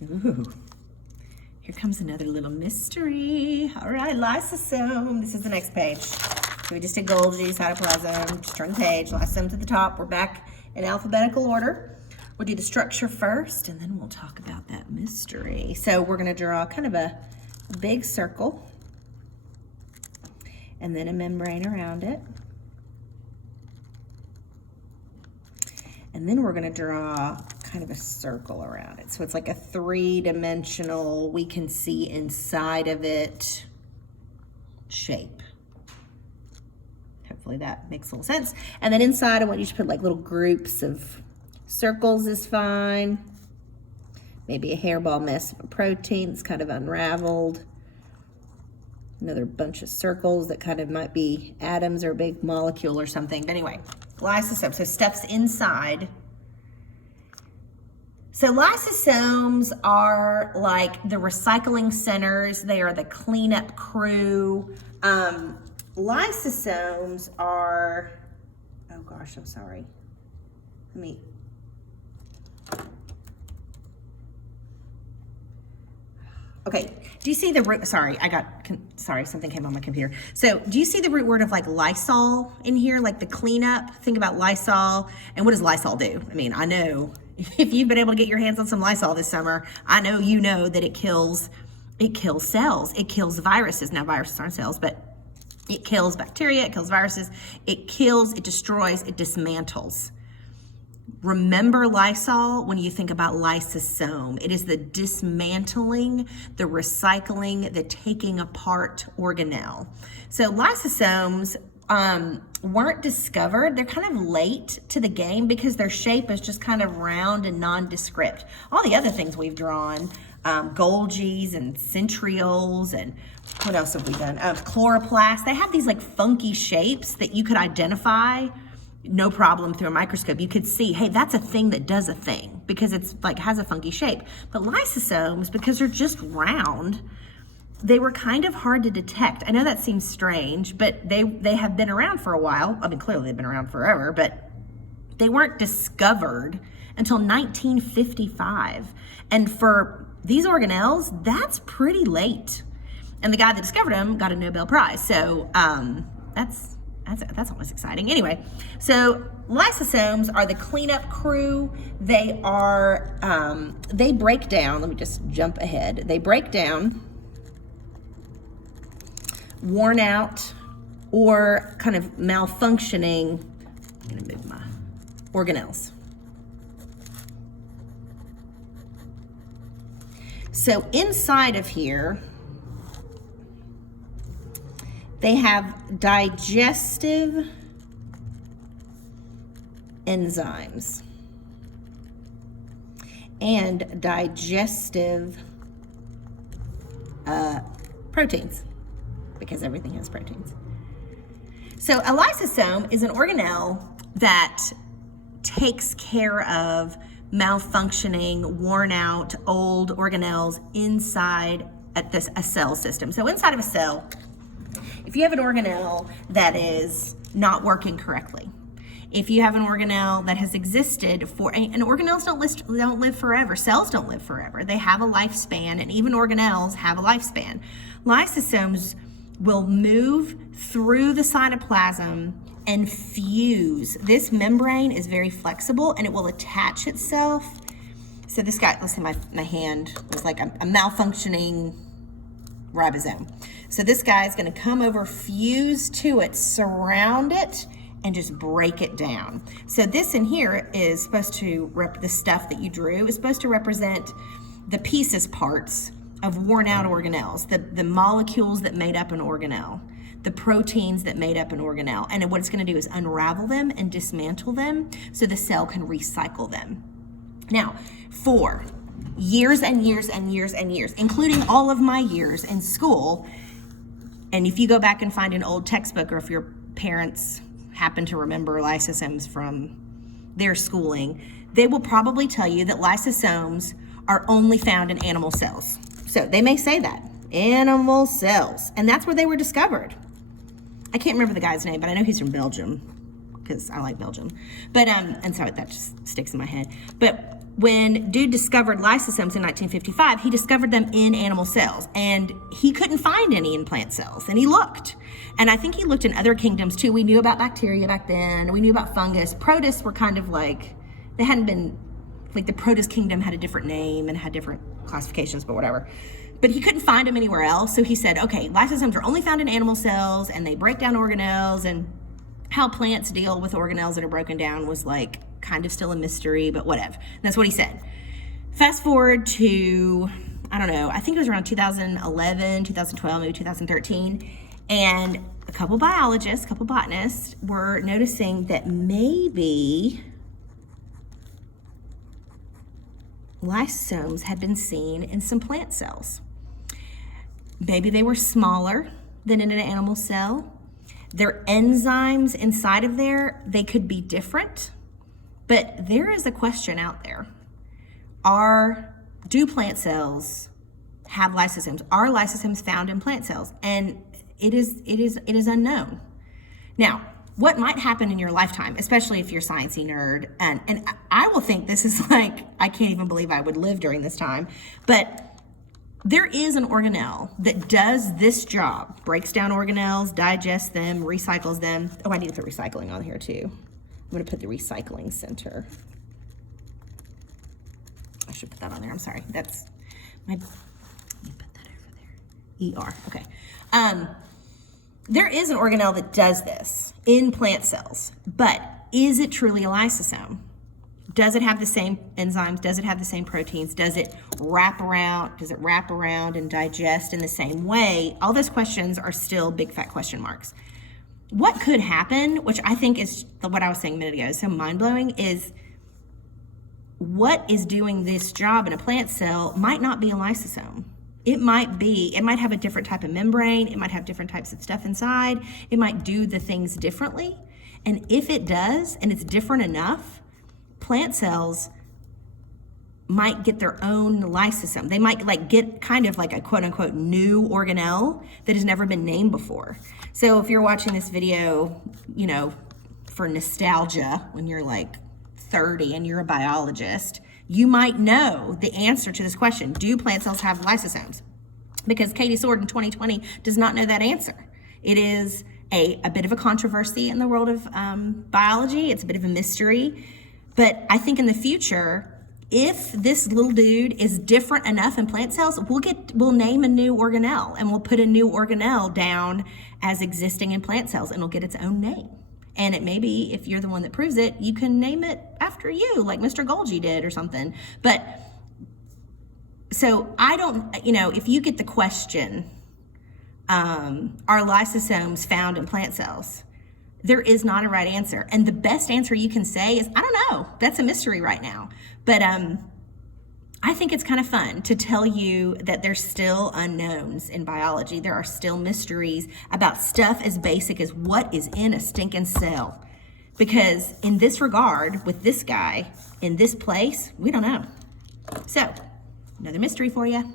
Ooh, here comes another little mystery. All right, lysosome. This is the next page. So we just did Golgi, cytoplasm, just turn the page, lysosome to the top. We're back in alphabetical order. We'll do the structure first, and then we'll talk about that mystery. So we're gonna draw kind of a big circle, and then a membrane around it. And then we're gonna draw kind of a circle around it. So it's like a three-dimensional, we can see inside of it shape. Hopefully that makes a little sense. And then inside I want you to put like little groups of circles is fine. Maybe a hairball mess of a protein that's kind of unraveled. Another bunch of circles that kind of might be atoms or a big molecule or something. But anyway, lysosome, so stuff's inside. So lysosomes are like the recycling centers. They are the cleanup crew. Lysosomes are, oh gosh, I'm sorry. Okay, do you see the root, sorry, something came on my computer. So do you see the root word of like Lysol in here, like the cleanup? Think about Lysol, and what does Lysol do? I mean, I know if you've been able to get your hands on some Lysol this summer, I know you know that it kills cells, it kills viruses. Now viruses aren't cells, but it kills bacteria, it kills viruses, it destroys, it dismantles. Remember Lysol when you think about lysosome. It is the dismantling, the recycling, the taking apart organelle. So lysosomes weren't discovered. They're kind of late to the game because their shape is just kind of round and nondescript. All the other things we've drawn, Golgis and centrioles, and what else have we done? Chloroplasts. They have these like funky shapes that you could identify no problem through a microscope. You could see, hey, that's a thing that does a thing because it's like has a funky shape. But lysosomes, because they're just round, they were kind of hard to detect. I know that seems strange, but they have been around for a while. I mean, clearly they've been around forever, but they weren't discovered until 1955. And for these organelles, that's pretty late. And the guy that discovered them got a Nobel Prize. So that's almost exciting. Anyway, so lysosomes are the cleanup crew. They are, they break down, let me just jump ahead. They break down worn out or kind of malfunctioning, I'm gonna move my organelles. So inside of here, they have digestive enzymes and digestive proteins, because everything has proteins. So a lysosome is an organelle that takes care of malfunctioning, worn out, old organelles inside a cell system. So inside of a cell, if you have an organelle that is not working correctly, if you have an organelle that has existed and organelles don't live forever, cells don't live forever, they have a lifespan, and even organelles have a lifespan. Lysosomes will move through the cytoplasm and fuse. This membrane is very flexible and it will attach itself. So this guy, let's say my hand was like a malfunctioning ribosome. So this guy is gonna come over, fuse to it, surround it, and just break it down. So this in here is supposed to, the stuff that you drew is supposed to represent the pieces, parts of worn out organelles, the molecules that made up an organelle, the proteins that made up an organelle. And what it's gonna do is unravel them and dismantle them so the cell can recycle them. Now, for years and years and years and years, including all of my years in school, and if you go back and find an old textbook, or if your parents happen to remember lysosomes from their schooling, they will probably tell you that lysosomes are only found in animal cells. So they may say that, animal cells, and that's where they were discovered. I can't remember the guy's name, but I know he's from Belgium, because I like Belgium. But, and so that just sticks in my head. But when dude discovered lysosomes in 1955, he discovered them in animal cells, and he couldn't find any in plant cells, and he looked. And I think he looked in other kingdoms too. We knew about bacteria back then. We knew about fungus. Protists were kind of like, they hadn't been, like the Protist kingdom had a different name and had different classifications, but whatever. But he couldn't find them anywhere else. So he said, okay, lysosomes are only found in animal cells, and they break down organelles, and how plants deal with organelles that are broken down was like kind of still a mystery, but whatever. And that's what he said. Fast forward to, I don't know, I think it was around 2011, 2012, maybe 2013. And a couple biologists, a couple botanists were noticing that maybe lysosomes had been seen in some plant cells. Maybe they were smaller than in an animal cell. Their enzymes inside of there, they could be different. But there is a question out there. Do plant cells have lysosomes? Are lysosomes found in plant cells? And it is unknown. Now, what might happen in your lifetime, especially if you're a sciencey nerd, and I will think this is like, I can't even believe I would live during this time, but there is an organelle that does this job, breaks down organelles, digests them, recycles them. Oh, I need to put recycling on here too. I'm gonna put the recycling center. I should put that on there, I'm sorry. That's my, let me put that over there. ER, okay. There is an organelle that does this in plant cells, but is it truly a lysosome? Does it have the same enzymes? Does it have the same proteins? Does it wrap around? Does it wrap around and digest in the same way? All those questions are still big fat question marks. What could happen, which I think is what I was saying a minute ago, is so mind-blowing, is what is doing this job in a plant cell might not be a lysosome. It might have a different type of membrane. It might have different types of stuff inside. It might do the things differently. And if it does, and it's different enough, plant cells might get their own lysosome. They might like get kind of like a quote unquote new organelle that has never been named before. So if you're watching this video, you know, for nostalgia, when you're like 30 and you're a biologist, you might know the answer to this question. Do plant cells have lysosomes? Because Katie Sword in 2020 does not know that answer. It is a bit of a controversy in the world of biology. It's a bit of a mystery. But I think in the future, if this little dude is different enough in plant cells, we'll name a new organelle, and we'll put a new organelle down as existing in plant cells, and it'll get its own name. And it may be, if you're the one that proves it, you can name it after you, like Mr. Golgi did or something. But so I don't, you know, if you get the question, are lysosomes found in plant cells? There is not a right answer. And the best answer you can say is, I don't know. That's a mystery right now. But I think it's kind of fun to tell you that there's still unknowns in biology. There are still mysteries about stuff as basic as what is in a stinking cell. Because in this regard, with this guy, in this place, we don't know. So, another mystery for you.